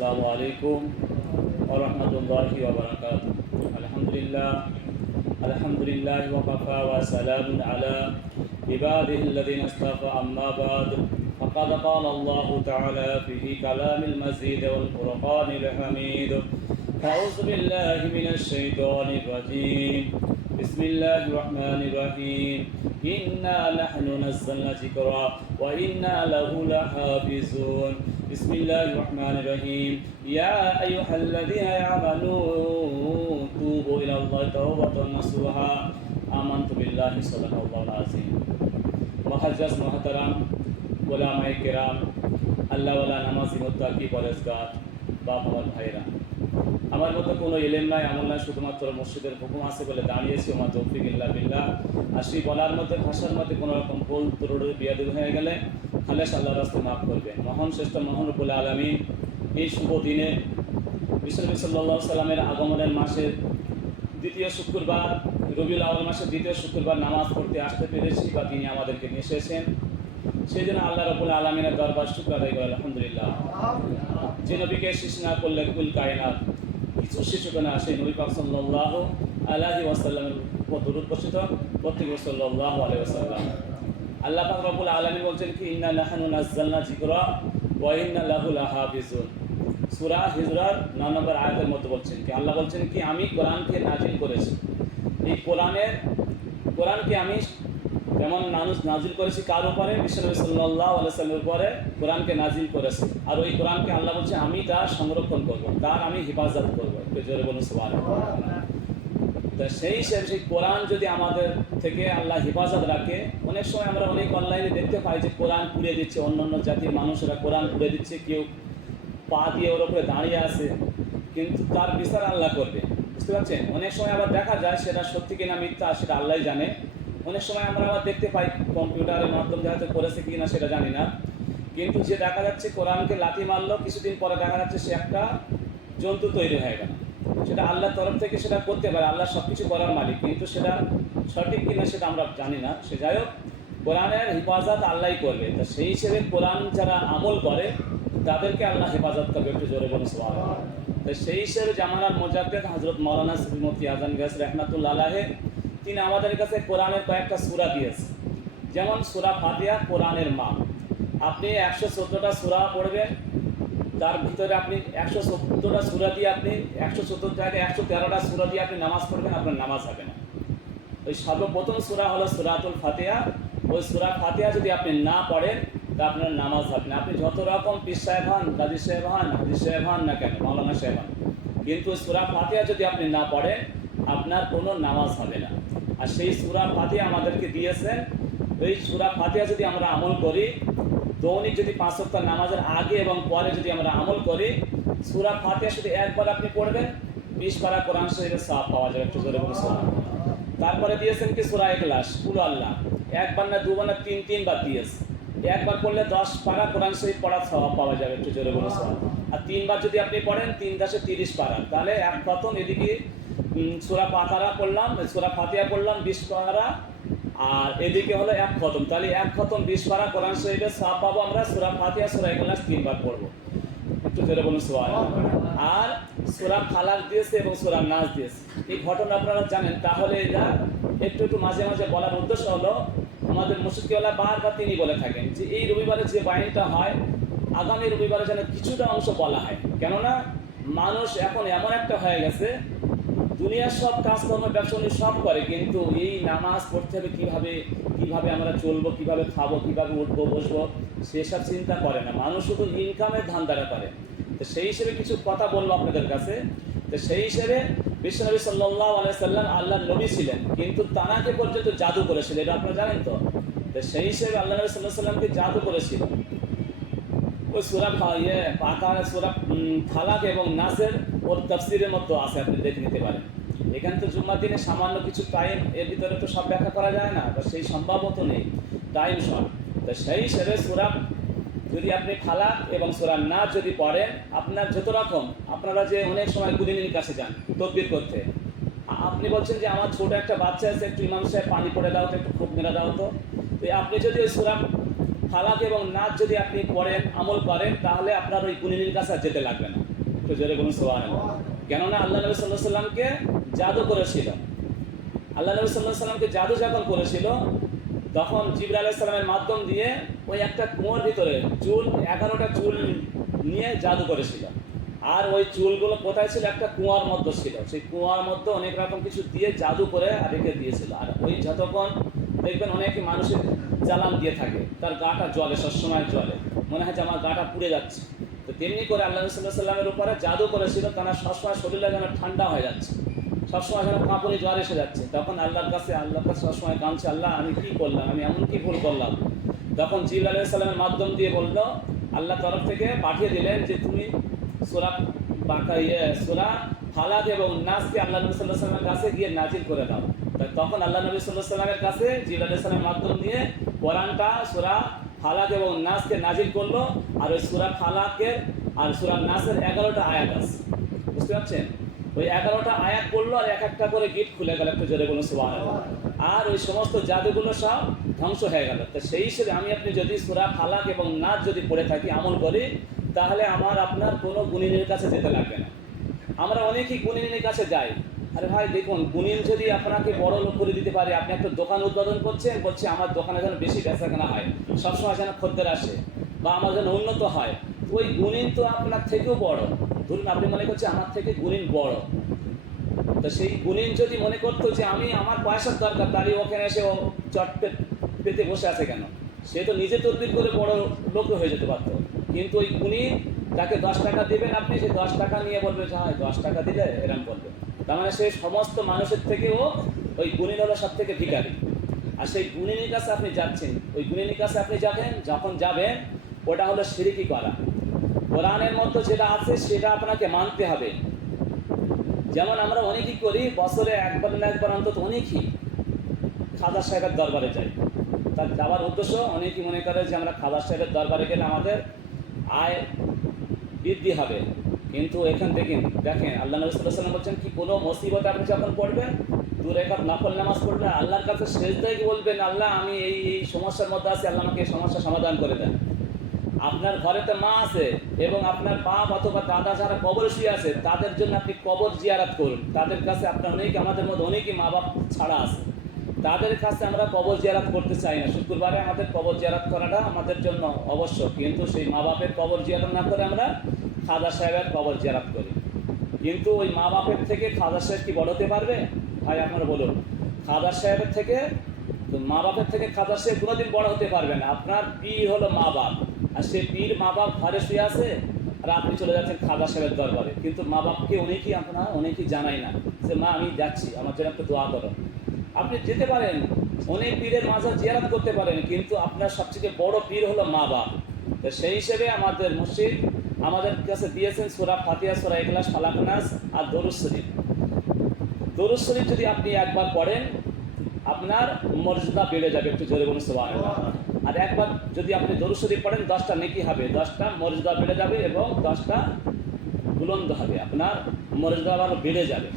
السلام عليكم ورحمة الله وبركاته. الحمد لله الحمد لله وكفى وسلام على عباده الذين اصطفى. أما بعد فقد قال الله تعالى في كلام المزيد والفرقان الحميد أعوذ بالله من الشيطان الرجيم بسم الله الرحمن الرحيم إنا نحن نزلنا ذكرا وإنا له لحافظون بسم الله الرحمن الرحيم يا أيها الذين آمنوا توبوا إلى الله توبة نصوحا آمنت بالله صدق الله العظيم মহাজাজ মহাতারাম ওলামাই কেরাম আল্লাহওয়ালা নামাজি মোত্তাকি পরেজগার বাপ আমার ভাইরা আমার মতো কোনো এলেম নাই, আমল নাই, শুধুমাত্র মসজিদের হুকুম আছে বলে দাঁড়িয়েছি আমার তৌফিক ইল্লা বিল্লাহ। আর সেই বলার মধ্যে, ভাষার মধ্যে কোনো রকম ভুল তরুড় বিয়াদুল হয়ে গেলে খালেস আল্লাহ রাস্তে মাফ করবে। মহান, শ্রেষ্ঠ, মহান রবুল আলমী এই শুভ দিনে বিশ্বনবী সাল্লাহ সাল্লামের আগমনের মাসের দ্বিতীয় শুক্রবার, রবিউল আওয়াল মাসের দ্বিতীয় শুক্রবার নামাজ পড়তে আসতে পেরেছি বা তিনি আমাদেরকে এসেছেন সেই জন্য আল্লাহ রবুল আলমিনের দরবার শুক্র আদায় করে, আলহামদুলিল্লাহ। যে নবীকে শিশু না করলে কুল কায়নাত, কিছু শিশুকে না সেই নবী পাক সাল্লাহ আলাহি ওয়াসাল্লামের উপর দরুদ বসিত প্রত্যেক সাল্লাহ ওয়াসাল্লাম। আল্লাহ পাক রবুল আলমী বলছেন কি, ইন্না নাহানু নাজ্জালনা জিকরা ওয়া ইন্না লাহু লাহাফিজুন। সূরা হিজরার 9 নম্বর আয়াতের মধ্যে বলছেন কি, আল্লাহ বলছেন কি, আমি কোরআনকে নাজিল করেছি। এই কোরআনের, কোরআনকে আমি যেমন মানুষ নাজিল করেছি কার উপরে? বিশ্বনবী সাল্লাহ আলাইসাল্লামের উপরে কোরআনকে নাজিল করেছি। আর ওই কোরআনকে আল্লাহ বলছে, আমি তার সংরক্ষণ করব, তার আমি হেফাজত করব। জোরে বলুন সবার তা সেই হিসেবে সেই কোরআন যদি আমাদের থেকে আল্লাহ হেফাজত রাখে, অনেক সময় আমরা অনেক অনলাইনে দেখতে পাই যে কোরআন পুড়িয়ে দিচ্ছে অন্য অন্য জাতির মানুষেরা কোরআন পুড়িয়ে দিচ্ছে, কেউ পা দিয়ে ওর উপরে দাঁড়িয়ে আছে, কিন্তু তার বিচার আল্লাহ করবে। বুঝতে পারছেন? অনেক সময় আবার দেখা যায় সেটা সত্যি কিনা মিথ্যা, সেটা আল্লাহ জানে। অনেক সময় আমরা আবার দেখতে পাই কম্পিউটারের মাধ্যমে হয়তো করেছে কি না সেটা জানি না। কিন্তু যে দেখা যাচ্ছে কোরআনকে লাথি মারলো, কিছুদিন পরে দেখা যাচ্ছে সে একটা জন্তু তৈরি হয়ে গেল। সেটা আল্লাহর তরফ থেকে সেটা করতে পারে, আল্লাহ সব কিছু করার মালিক, কিন্তু সেটা সঠিক কিনা সেটা আমরা জানি না। সে যাই হোক, কোরআনের হেফাজত আল্লাহই করবে। তা সেই হিসেবে কোরআন যারা আমল করে, তাদেরকে আল্লাহ হেফাজত করবে একটু জোরে বলে সবাই তো সেই হিসেবে জামানার মোজাদ্দেদ হজরত মৌলানা শ্রীমতী আজান গাছ রহমাতুল্লাহ তিনি আমাদের কাছে কোরআনের কয়েকটা সুরা দিয়েছে যেমন সুরা ফাতিহা, কোরআনের মা আপনি একশো চোদ্দোটা সুরা পড়বেন, তার ভিতরে আপনি একশো চোদ্দোটা সুরা দিয়ে আপনি একশো চোদ্দ জায়গায় একশো তেরোটা সুরা দিয়ে আপনি নামাজ পড়বেন, আপনার নামাজ হবে না। ওই সর্বপ্রথম সুরা হলো সুরাতুল ফাতিহা। ওই সুরা ফাতিহা যদি আপনি না পড়েন, তা আপনার নামাজ হবে না। আপনি যত রকম পীর সাহেব হন, গাজী সাহেব হন হাজির সাহেব হন না কেন মৌলানা সাহেব হন। কিন্তু সুরা ফাতিহা যদি আপনি না পড়েন, আপনার কোনো নামাজ হবে না। আর সেই সুরা ফাতিহা আমাদেরকে দিয়েছেন ওই সুরা ফাতিহা যদি আমরা আমল করি, দৈনিক যদি পাঁচ সপ্তাহ নামাজের আগে এবং পরে যদি আমরা আমল করি, সুরা ফাতিহা শুধু একবার আপনি পড়বেন, বিশ পারা কোরআন শরীফের সাপ পাওয়া যাবে, একটু জোরে তারপরে দিয়েছেন কি সুরা এখলাস কুলো আল্লাহ। একবার না দুবার না তিন, তিনবার দিয়েছে। একবার পড়লে দশ পারা কোরআন শরীফ পড়ার স্বভাব পাওয়া যাবে, একটু জোরে বলে আর তিনবার যদি আপনি পড়েন, তিন দশে তিরিশ পারা। তাহলে এক প্রথম এদিকে সুরা পাতারা পড়লাম, সুরা ফাতিহা পড়লাম, বিশ পারা। আর এদিকে হলো এক খতম। তাহলে এক খতম, বিশ পারা কোরআন শরীফের সাপ পাবো আমরা, সুরা ফাতিহা, সুরা এখলাস তিনবার পড়ব। একটু জোরে বলুন সোয়াল আর সুরা ফালাক দিয়েছে এবং সুরা নাচ দিয়েছে। এই ঘটনা আপনারা জানেন। তাহলে এটা একটু একটু মাঝে মাঝে বলার উদ্দেশ্য হলো, আমাদের মুসিদকেওয়ালা বারবার তিনি বলে থাকেন যে, এই রবিবারে যে বাহিনীটা হয়, আগামী রবিবারে যেন কিছুটা অংশ বলা হয়। কেননা, মানুষ এখন এমন একটা হয়ে গেছে দুনিয়ার সব কাজকর্ম ব্যবসা সব করে কিন্তু এই নামাজ পড়তে হবে কীভাবে কীভাবে আমরা চলবো কীভাবে খাব কীভাবে উঠবো বসবো সেসব চিন্তা করে না। মানুষ শুধু ইনকামের ধান্দাটা করে। তো সেই হিসেবে কিছু কথা বলব আপনাদের কাছে। তো সেই হিসেবে বিশ্বনবী সাল্লাহ আলাইসাল্লাম আল্লাহ নবী ছিলেন কিন্তু তানাকে পর্যন্ত জাদু করেছিল। এটা আপনারা জানেন তো? তো সেই হিসেবে আল্লাহ নবী সাল্লাহ সাল্লামকে জাদু করেছিল। ওই সুরা ইয়ে পাতা সুরা উম, ফালাক এবং নাসের ওর তফসিরের মতো আছে, আপনি দেখে নিতে পারেন। এখানে তো জুম্মার দিনে সামান্য কিছু টাইম এর ভিতরে তো সব ব্যাখ্যা করা যায় না, বা সেই সম্ভাব্য তো নেই। টাইম শর্ট তো সেই হিসেবে সুরা যদি আপনি ফালাক এবং সুরা না যদি পড়েন, আপনার যত রকম, আপনারা যে অনেক সময় গুদিনীর কাছে যান তদবির করতে। আপনি বলছেন যে আমার ছোট একটা বাচ্চা আছে, একটু ইমাম সাহেব পানি পড়ে দাও তো, একটু খুব মেরা দাও তো। তো আপনি যদি ওই সুরা ফালাক এবং নাচ যদি আপনি পড়েন, আমল করেন, তাহলে আপনার ওই গুণিনীর কাছে যেতে লাগবে না। একটু জোরে বলুন সোহান কেননা আল্লাহ নবী সাল্লাহ সাল্লামকে জাদু করেছিল। আল্লাহ নবী সাল্লাহ সাল্লামকে জাদু যখন করেছিল, তখন জিবরা আলাহ সাল্লামের মাধ্যম দিয়ে ওই একটা কুয়োর ভিতরে চুল, এগারোটা চুল নিয়ে জাদু করেছিল। আর ওই চুলগুলো কোথায় ছিল? একটা কুয়ার মধ্যে ছিল। সেই কুয়ার মধ্যে অনেক রকম কিছু দিয়ে জাদু করে রেখে দিয়েছিল। আর ওই যতক্ষণ দেখবেন অনেকে মানুষের জ্বালান দিয়ে থাকে। তার গাটা জলে, সবসময় জলে। মনে হয় যে আমার গাটা পুড়ে যাচ্ছে। তো তেমনি করে আল্লাহ রসুল্লাহ সাল্লামের উপরে জাদু করেছিল তারা সবসময় শরীরটা যেন ঠান্ডা হয়ে যাচ্ছে। সবসময় যেন কাঁপুরে জ্বর এসে যাচ্ছে। তখন আল্লাহর কাছে আল্লাহর কাছে সবসময় কাঁদছে, আল্লাহ, আমি কি করলাম? আমি এমন কি ভুল করলাম? তখন জিল আলাহ সাল্লামের মাধ্যম দিয়ে বলল, আল্লাহ তরফ থেকে পাঠিয়ে দিলেন যে তুমি সোরা বাঁকা ইয়ে সোরা ফালাদ এবং নাসকে আল্লাহ নবী সাল্লাহ সাল্লামের কাছে গিয়ে নাজিল করে দাও। তখন আল্লাহ নবী সাল্লাহ সাল্লামের কাছে জিল আলাহ সাল্লামের মাধ্যম দিয়ে কোরআনটা, সোরা ফালাক এবং নাসকে নাজিল করল, আর ওই সুরা ফালাকের আর সুরা নাসের এগারোটা আয়াত আছে। বুঝতে পারছেন? ওই এগারোটা আয়াত পড়ল আর এক একটা করে গিট খুলে গেল একটু জোরে বলুন সুবাহ আর ওই সমস্ত জাদুগুলো সব ধ্বংস হয়ে গেল। তো সেই হিসেবে আমি আপনি যদি সুরা ফালাক এবং নাচ যদি পড়ে থাকি, আমল করি, তাহলে আমার আপনার কোনো গুণিনের কাছে যেতে লাগবে না। আমরা অনেকেই গুণিনের কাছে যাই। আরে ভাই, দেখুন গুণিন যদি আপনাকে বড় লোক করে দিতে পারে, আপনি একটা দোকান উদ্বোধন করছেন, বলছে আমার দোকানে যেন বেশি বেচা কেনা হয়, সবসময় যেন খদ্দের আসে, বা আমার যেন উন্নত হয়। ওই গুণিন তো আপনার থেকেও বড়। ধরুন, আপনি মনে করছেন আমার থেকে গুণিন বড়। তো সেই গুণিন যদি মনে করতো যে আমি আমার পয়সার দরকার তারই ওখানে এসে ও চট পেতে বসে আছে কেন? সে তো নিজে তদবির করে বড় লোক হয়ে যেতে পারতো। কিন্তু ওই গুণিন তাকে দশ টাকা দেবেন আপনি সেই দশ টাকা নিয়ে বলবে হ্যাঁ দশ টাকা দিলে এরম করবে। তার মানে সে সমস্ত মানুষের থেকেও ওই গুণিন হলো সব থেকে ভিকারি আর সেই গুণিনীর কাছে আপনি যাচ্ছেন, ওই গুণিনীর কাছে আপনি যাবেন, যখন যাবেন, ওটা হলো সিরিকি করা। কোরআনের মধ্যে যেটা আছে, সেটা আপনাকে মানতে হবে। যেমন আমরা অনেকেই করি, বছরে একবার না একবার অন্তত অনেকই খাদা সাহেবের দরবারে যাই। তার যাওয়ার উদ্দেশ্য, অনেকেই মনে করে যে আমরা খাদা সাহেবের দরবারে গেলে আমাদের আয় বৃদ্ধি হবে। কিন্তু এখান থেকে দেখেন, আল্লাহ নবী বলছেন, কি কোনো মুসিবত আপনি যখন পড়বেন, দু রেখাত নফল নামাজ পড়বেন আল্লাহর কাছে শেষ কি বলবেন, আল্লাহ, আমি এই এই সমস্যার মধ্যে আছি, আল্লাহ আমাকে এই সমস্যার সমাধান করে দেন। আপনার ঘরে তো মা আছে এবং আপনার বাপ অথবা দাদা যারা কবর শুয়ে আছে, তাদের জন্য আপনি কবর জিয়ারাত করুন। তাদের কাছে আপনার অনেক, আমাদের মধ্যে অনেকই মা বাপ ছাড়া আছে। তাদের কাছে আমরা কবর জিয়ারাত করতে চাই না। শুক্রবারে আমাদের কবর জিয়ারাত করাটা আমাদের জন্য অবশ্য কিন্তু সেই মা বাপের কবর জিয়ারাত না করে আমরা খাদা সাহেবের কবর জেরাত করি। কিন্তু ওই মা বাপের থেকে খাদা সাহেব কি বড় হতে পারবে? ভাই, আপনারা বলুন। খাদা সাহেবের থেকে মা বাপের থেকে খাদা সাহেব কোনোদিন বড় হতে পারবে না। আপনার পীর হলো মা বাপ আর সে পীর মা বাপ ঘরে শুয়ে আছে আর আপনি চলে যাচ্ছেন খাদা সাহেবের দরবারে। কিন্তু মা বাপকে অনেকেই আপনার, অনেকেই জানাই না যে, মা, আমি যাচ্ছি। আমার জন্য একটু দোয়া করো। আপনি যেতে পারেন। অনেক পীরের মাঝে জিয়ারাত করতে পারেন, কিন্তু আপনার সবথেকে বড় পীর হলো মা বাপ তো সেই হিসেবে আমাদের মসজিদ আমাদের কাছে দিয়েছেন সোরা ফাতিয়া সোরা এগুলা ফালাকনাস আর দরুদ শরীফ। দরুদ শরীফ যদি আপনি একবার পড়েন, আপনার মর্যাদা বেড়ে যাবে একটু জোরে বলুন, সুবহানাল্লাহ। আর একবার যদি আপনি দরুদ শরীফ পড়েন, দশটা নেকি হবে। দশটা মর্যাদা বেড়ে যাবে এবং দশটা বুলন্দ হবে। আপনার মর্যাদা আবার বেড়ে যাবে।